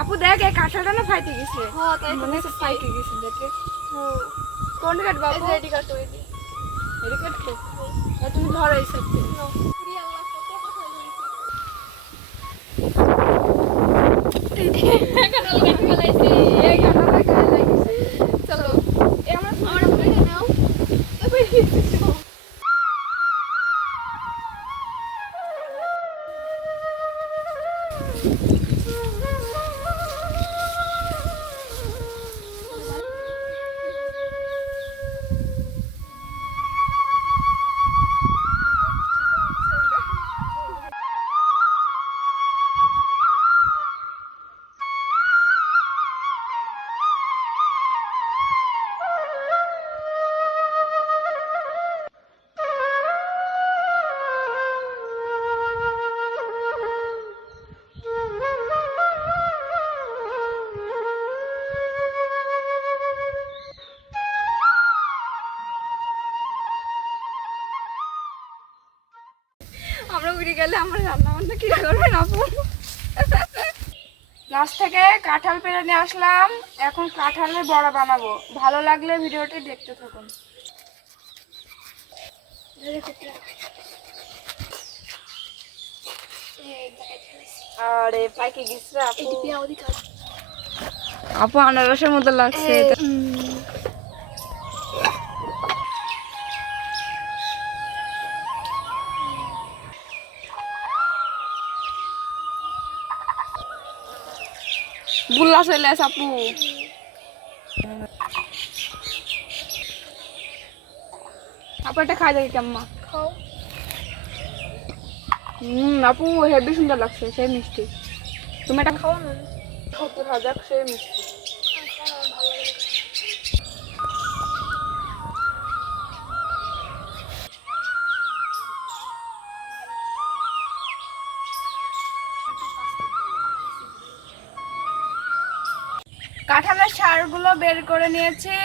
আপু দেখ এই কাঁঠালটা না ফাইটে গেছে। হ্যাঁ তাই মনে হচ্ছে ফাইটে গেছে দেখে। হ্যাঁ কোন কাট বাবু? এডি কাট এডি। এডি কাট তো। তুমি ধরো এই সাথে। পুরি আল্লাহ কত কথা বলছে। কাঁঠাল কাটি ফেলাইছে। এই কাঁঠাল খাই লাগছে। চলো এই আমরা বইটা নাও। ওই আমরা উড়ে গেলে আমরা রান্না বান্না কি করবেন আপু? গাছ থেকে কাঁঠাল পেড়ে নিয়ে আসলাম, এখন কাঁঠালের বড়া বানাবো। ভালো লাগলে ভিডিওটি দেখতে থাকুন। আরে পাইকে গেছে আপু। আপু আনারসের মতো লাগছে। বুল্লা চলে আস আপু। আপু এটা খাই দেখি কেমন। খাও। আপু হেভি সুন্দর লাগছে, সেই মিষ্টি। তুমি এটা খাও না। খাও যাক, সেই মিষ্টি। কাঁঠালের সারগুলো বের করে নিয়েছি,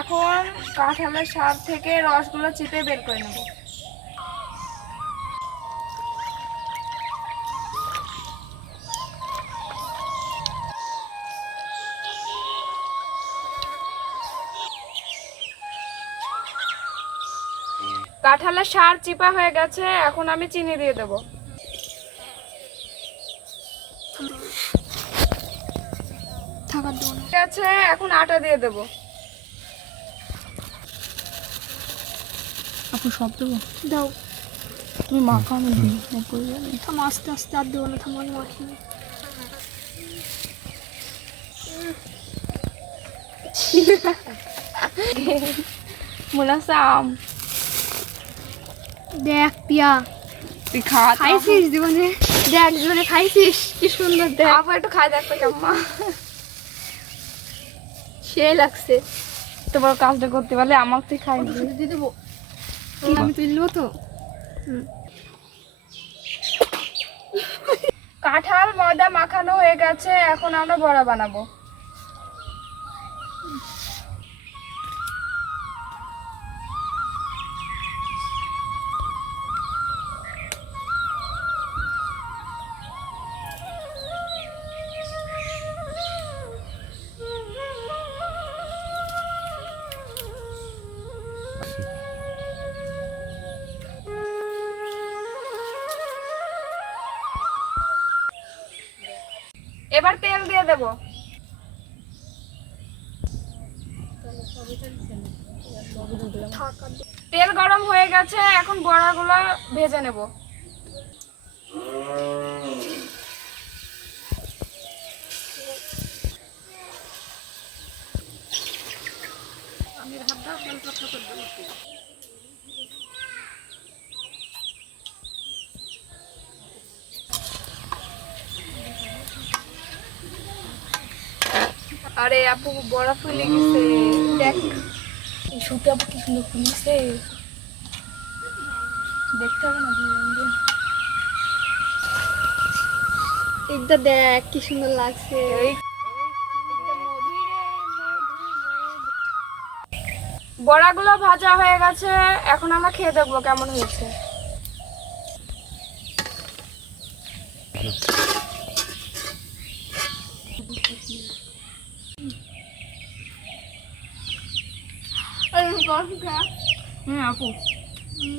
এখন কাঁঠালের সার থেকে রসগুলো চিপে বের করে নেব। কাঁঠালের সার চিপা হয়ে গেছে, এখন আমি চিনি দিয়ে দেব। ঠিক আছে, এখন আটা দিয়ে দেব। আপু সব দেবো? দাও। তুমি মাখা, আমি দিই। থাম, আস্তে আস্তে আর দেবো না, থাম আমি মাখি। মনে আছে আম। দেখ পিয়া, তুই খা। খাইছিস জীবনে? দেখ জীবনে খাইছিস, কি সুন্দর। দেখ আপু একটু খাই দেখতো কেমন। সে লাগছে। তোমার কাজটা করতে পারলে আমার তুই খাই দিয়ে দেবো। আমি তুলবো তো। কাঁঠাল ময়দা মাখানো হয়ে গেছে, এখন আমরা বড়া বানাবো। এবার তেল দিয়ে দেব। তেল গরম হয়ে গেছে, এখন বড়াগুলো ভেজে নেব। আরে আপু বড়া ফুলে গেছে, দেখ। সত্যি আপু কি সুন্দর ফুলছে, দেখতে হবে না? এটা দেখ কি সুন্দর লাগছে। বড়াগুলো ভাজা হয়ে গেছে, এখন আমরা খেয়ে দেখবো কেমন হয়েছে। আপু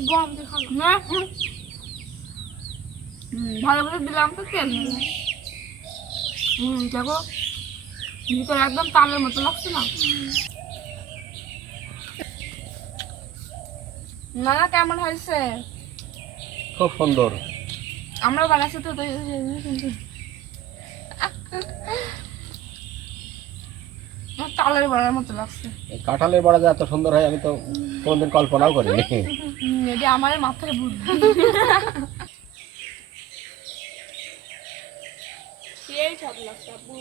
গরম দেখো না ভালো করে দিলাম তো তেল দেখো ভিতরে একদম তালের মতো লাগছে না। না না কেমন হয়েছে? খুব সুন্দর। আমরা বানাচ্ছি তো তালের বড়ার মতো লাগছে। এই কাঁঠালের বড়া যে এত সুন্দর হয় আমি তো কোনোদিন কল্পনাও করিনি। এটা আমার মাথায় বুদ্ধি। সেই সব লাগছে আপু।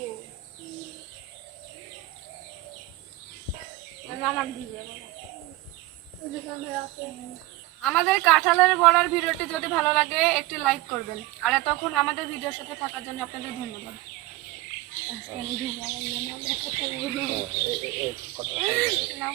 আমাদের কাঁঠালের বড়ার ভিডিওটি যদি ভালো লাগে একটি লাইক করবেন, আর এতক্ষণ আমাদের ভিডিওর সাথে থাকার জন্য আপনাদের ধন্যবাদ। আজকে আমি ভিডিও বানালাম না, দেখা করব না।